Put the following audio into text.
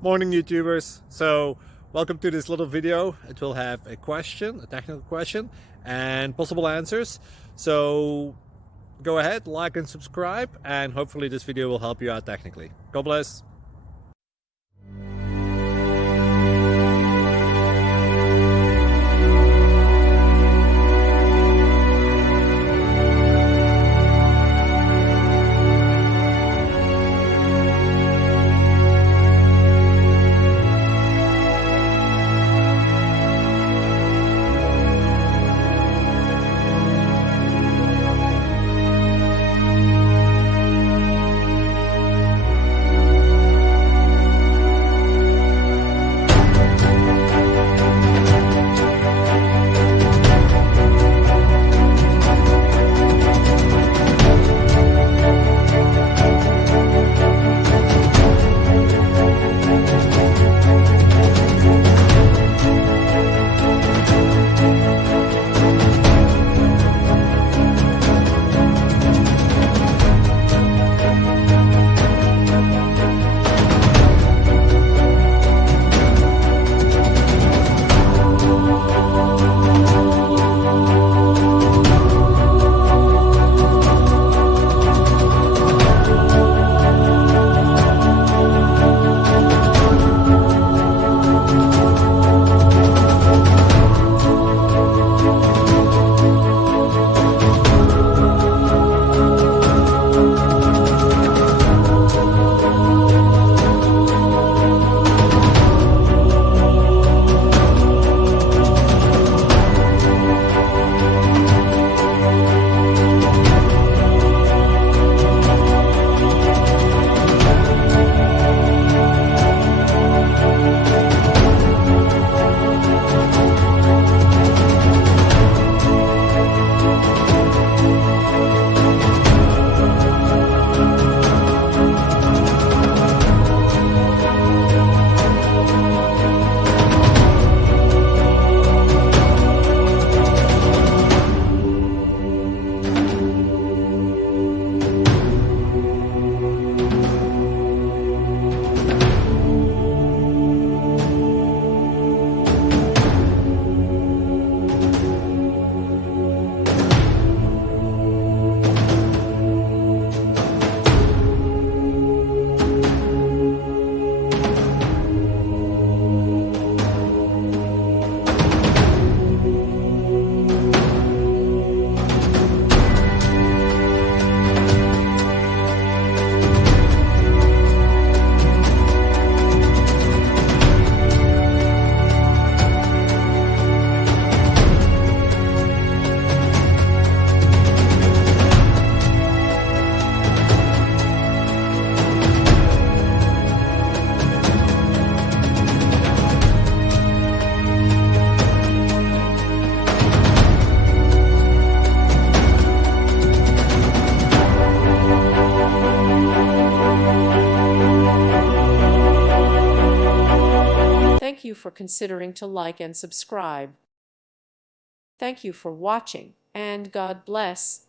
Morning, YouTubers. So welcome to this little video. It will have a question, a technical question, and possible answers. So go ahead, like and subscribe, and hopefully this video will help you out technically. God bless. Thank you for considering to like and subscribe. Thank you for watching, and God bless.